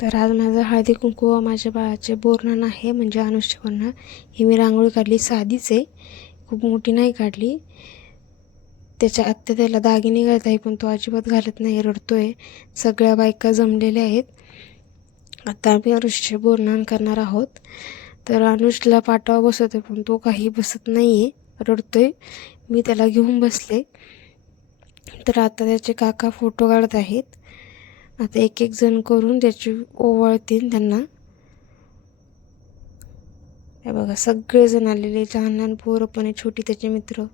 तर आज माझं हळदी कुंकू व माझ्या बाळाचे बोरणान आहे म्हणजे अनुष्य बोरणार ही मी रांगोळी काढली साधीच आहे. खूप मोठी नाही काढली. त्याच्या आत्या त्याला दागिने घालत आहे पण तो अजिबात घालत नाही रडतो आहे सगळ्या बायका जमलेल्या आहेत. आता आम्ही अनुषचे बोरणान करणार आहोत. तर अनुषला पाठवा बसवते पण तो काही बसत नाही आहे रडतो आहे मी त्याला घेऊन बसले. तर आता त्याचे काका फोटो काढत आहेत. आता एक एक जण करून त्याची ओवाळतील त्यांना. हे बघा सगळेजण आलेले लहान लहान पोरं पण आहे, छोटी त्याचे मित्र.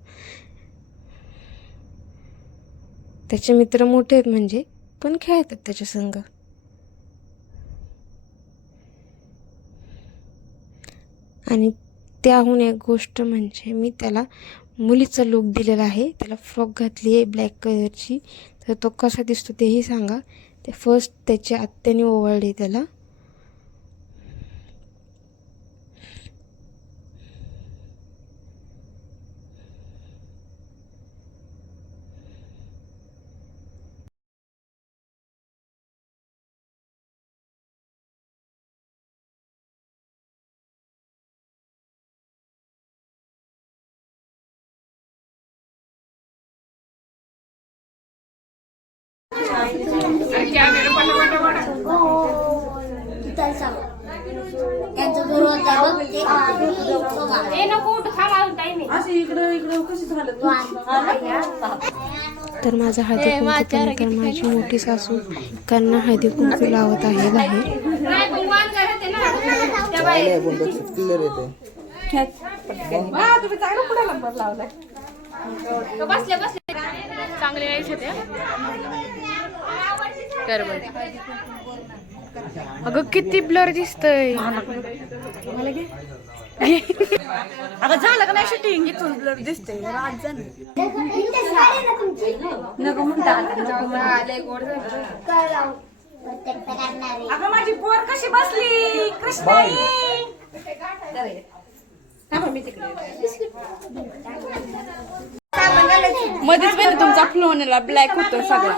त्याचे मित्र मोठे आहेत म्हणजे पण खेळतात त्याच्या संग. आणि त्याहून एक गोष्ट म्हणजे मी त्याला मुलीचा लुक दिलेला आहे. त्याला फ्रॉक घातली आहे ब्लॅक कलरची तर तो कसा दिसतो तेही सांगा. ते फर्स्ट त्याच्या आत्याने ओवाळली त्याला. ते इकडं इकडं कशी झालं तो. तर माझा हळदी कुंकू तर माझी मोठी सासू त्यांना हळदी कुंकू लावत आहे बाहेर. चांगला यायच होते कर बर. अगं किती ब्लर दिसतय. अगं झालं का नाही शूटिंग इथून ब्लर दिसतय. नको अगं माझी पोर कशी बसली? कृष्णाई. मध्येच पण तुमचा फ्लोनला ब्लॅक होतो सगळा.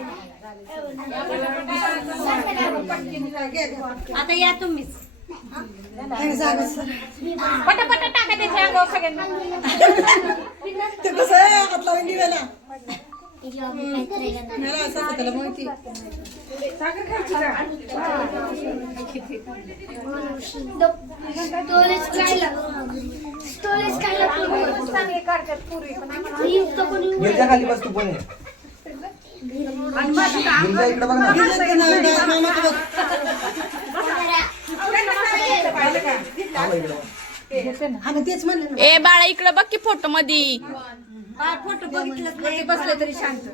आता या तुम्हीच. पटापटा टाका त्याच्या अंगावर सगळ्यांना. स्टोरेज स्टोरेज युक्त खाली बस तू पण ये. गिरजा इकडे बघ ना. थांबा इकडे बघ. ए बाळा इकडे बघ की फोटो मध्ये फोटो बघितलं नाही बसले तरी शांत.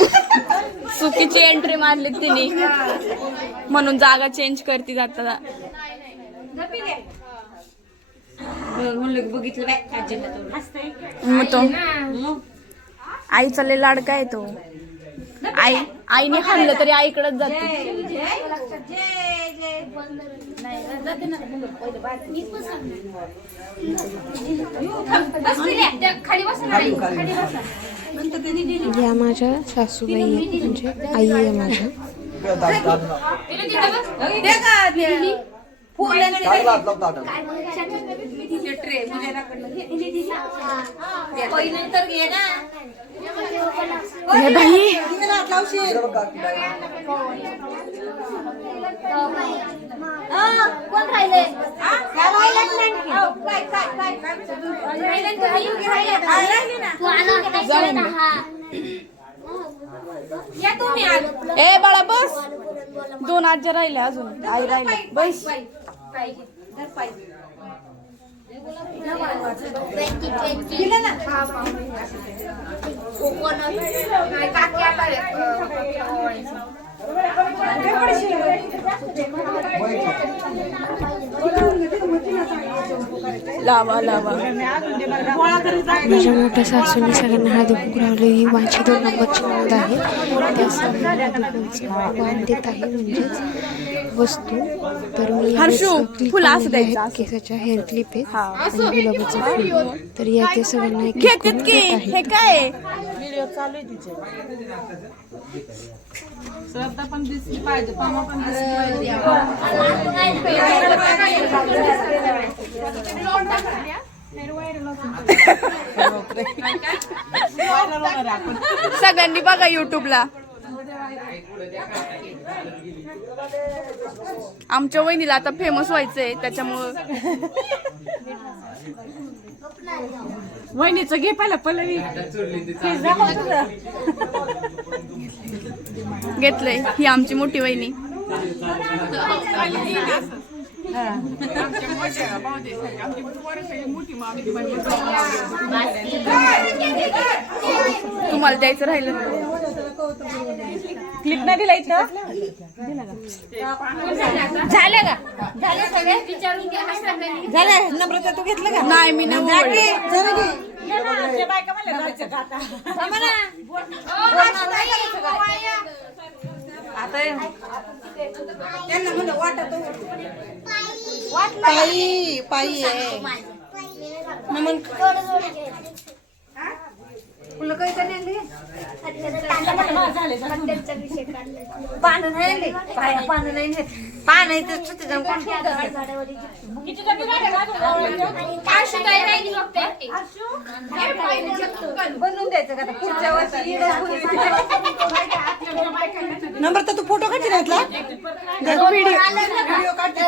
चुकीची एंट्री मारली तिने. म्हणून जागा चेंज करते जाता बघितलं आईचा लय लाडका आहे तो. आई आईने खाल्लं तरी आईकडेच जाते. या माझ्या सासूबाई म्हणजे आई आहे माझ्या दाब- दाब ना. हे बाई. कोण राहिले ए बाळा बस. दोन आज्या राहिल्या अजून. आई राहिल्या बस. Kukuha na tayo. Nakakakya tayo. लावा लावा. माझ्या मोठ्या सासूने सगळ्यांना हळदी कुंकू लावले ही माझी दोन नंबरची नोंद आहे. त्या सर्वांना वाण देत आहे म्हणजेच वस्तू. तर मी फुलं असं द्यायचं. केसाच्या हेअर क्लिप हा. गुलाबाचं फुल. तर या ते सगळ्यांना आहे. हे काय? आहे? चालू आहे तिचे. श्रद्धा पण दिसली पाहिजे पामा पण दिसली पाहिजे. सगळ्यांनी बघा युट्यूबला आमच्या वहिनीला आता फेमस व्हायचंय त्याच्यामुळं. वहिनीचं घे पहिला पल्लवी. घेतलंय ही आमची मोठी वहिनी. तुम्हाला द्यायचं राहिलं क्लिप नाही दिला इथं? झालं का? झालं सगळे विचारून झालं नम्रता तू घेतलं का? नाही मी नाही घरच्या खाता पायी पायी आहे. पानं नाही आणले पानं नाही पानं इथे सुट्टी जाऊन कोण काय शिकाय राहिली फक्त बनवून द्यायचं का पुढच्या वर्षी नम्रता तू फोटो काढते व्हिडिओ काढते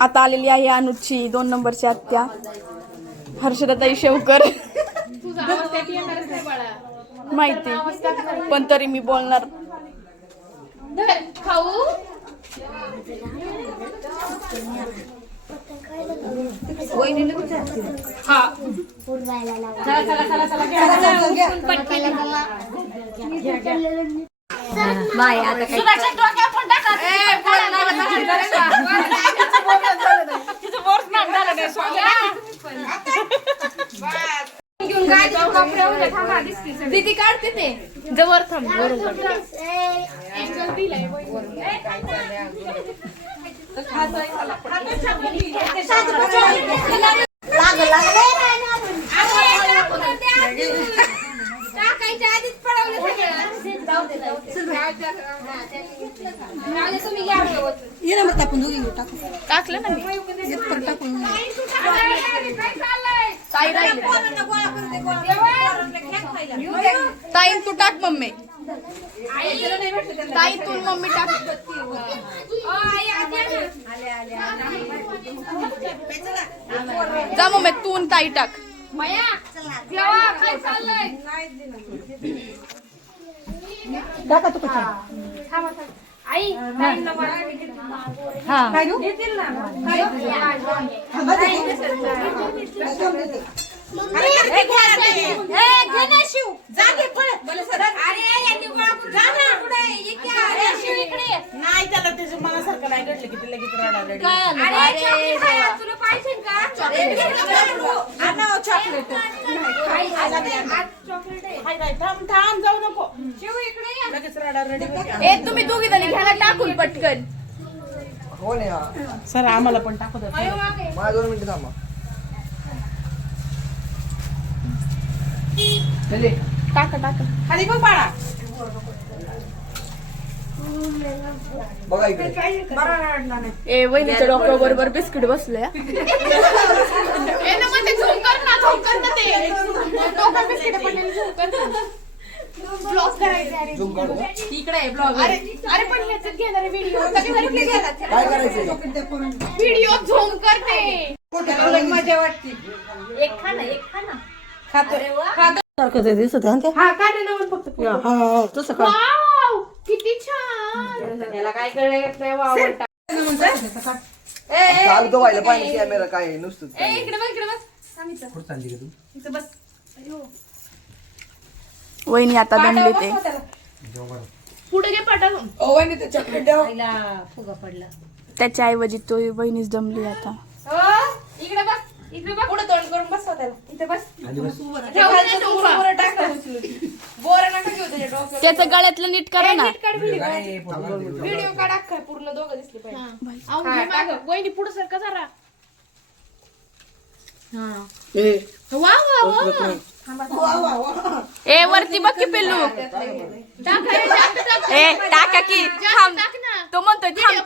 आता? आलेली आहे अनुची दोन नंबरची आत्या. हर्षदाताई शेवकर. माहिती. पण तरी मी बोलणार. खाऊ. दीदी काढते ते जवळ थांब बरोबर. टाकलं ना टाकून ताई तू टाक मम्मी ताई तू मम्मी टाक. जा मम्मी तू ताई टाक. तू कशा. आई ना नाही त्याला त्याच्या मनासारखं नाही घडलं की ते लगेच रडायला लागली. तुला पाहिजे का? चॉकलेट हाय बाई, थांब थांब जाऊ नको. लगेच रडायला रेडी होते. ए तुम्ही दोघी जणी घ्यायला टाकून पटकन. हो नाही हा? सर आम्हाला पण टाकू द्या. माझ्या दोन मिनिटं थांबा. टाका टाका. खाली बघ बाळा. बघा इकडे. ए वहिनीच्या डॉक्टर बरोबर बिस्किट बसले? इकडे ब्लॉग. अरे पण घेणारे व्हिडिओ. काय करायचं व्हिडिओ झूम करते मजा वाटते. एक खा ना एक खा ना. सारखं ते दिसत आहे ना ते? हा काढ ना फक्त हा, हा, हा, तसं का? वाव किती छान. याला काय कळलं येत नाही वावर चालतो व्हायला पाहिजे कॅमेरा काय आहे, नुसतंच काय. इकडे बघ इकडे बघ. थांब इथं. कुठं चालली का तू? इथं बस. वहिनी आता दमली ते. पुढे घे पाठवून फुगा पडला. त्याच्या ऐवजी तो वहिनीच दमली आता. इकडे बघ इकडे बघ. पुढे तोंड करून बसवा त्याला इथे बस. खाली बस. बोरं टाका बोरं नका घेऊ त्याच्या डोक्यात त्याचं गळ्यातलं नीट करा ना. काढ व्हिडिओ. काढा. काय पूर्ण दोघं दिसले पाहिजे. वहिनी पुढे सारखं जरा. ए, ए वरती बघ की पिल्लू. ए टाका की. थांब. तो म्हणतोय थांब.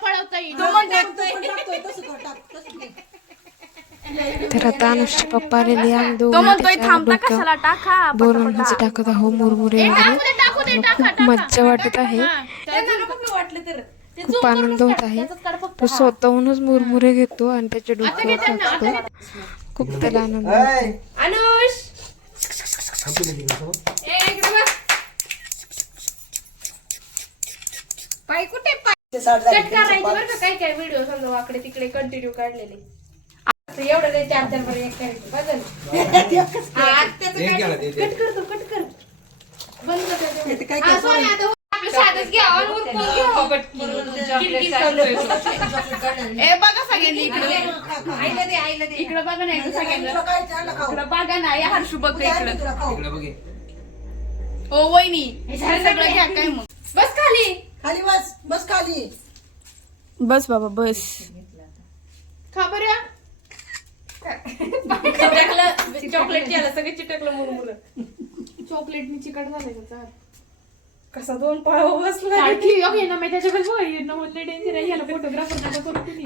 तो म्हणतोय तर आता अनुष्ठी पप्पा आलेली दोघं टाकत आहो मुरमुरे वगैरे खूप मज्जा वाटत आहे खूप आनंद होत आहे तो स्वतःहूनच मुरमुरे घेतो आणि त्याच्या डोक्यावर टाकतो खूप त्याला आनंद होतो. पाय कुठे पाय काय काय व्हिडिओ समजा वाकडे तिकडे कंटिन्यू काढलेले एवढं नाही चार चार बरं एक करायचं बघ हा, आता त्याचं काय- कट करतो कट कर. बंद कर त्याचं. हा, sorry, आता आपलं साधंच घ्या. आणि उरकून घ्या. किरकिर चालू आहे. ए बघा सगळ्यांनी इकडे. आईला दे आईला दे. इकडे बघा ना इकडे सगळ्यांना इकडे बघा ना या हर्षू बघ इकडे. इकडे बघ. हे. ओ वहिनी हे सगळं घ्या काय मग. बस खाली. खाली बस बस खाली. बस बाबा बस. खा बरं. चिटकलं चॉकलेट याला सगळे चिटकलं म्हणून मुलं चॉकलेटनी चिकट झालं कसा दोन पाव बसला. ना मी त्याच्याकडे बघ डेंजर आहे याला फोटोग्राफर नका करू तुम्ही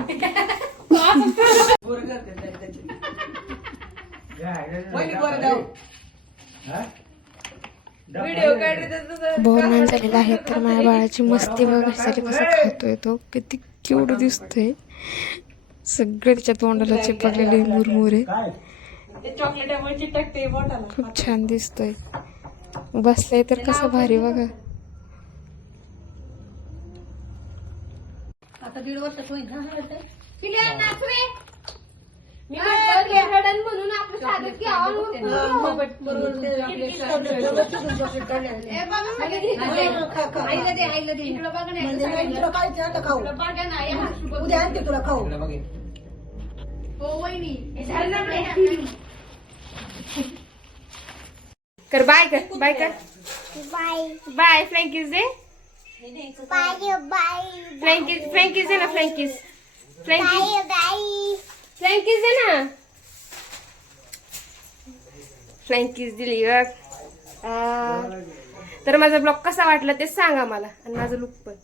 व्हिडिओ काढले झालेला आहे तर माझ्या बाळाची मस्ती बघा कशाला कसं खातोय तो. किती क्यूट दिसतोय. सगळे त्याच्या तोंडाला चिपकलेले मुरमुरे. खूप छान दिसतोय. बसलाय तर कसं भारी बघा. आता दीड वर्ष मी म्हटलं की रडण म्हणून आपलं साधं घ्यावं आईला दे आईला दे इकडं बघा ना नाही तुला काय ते आता खाऊ. बघा ना या हर्षू उद्या आणते तुला खाऊ. इकडे बघ. कर बाय कर बाय कर. बाय. फ्रँकीज दे. फ्रँकीज फ्रँकीज दे ना फ्रँकीज. फ्रँकीज फ्रँकीज दे ना फ्रँकीज दिली बघ. तर माझा ब्लॉग कसा वाटला ते सांगा मला आणि माझं लुक पण.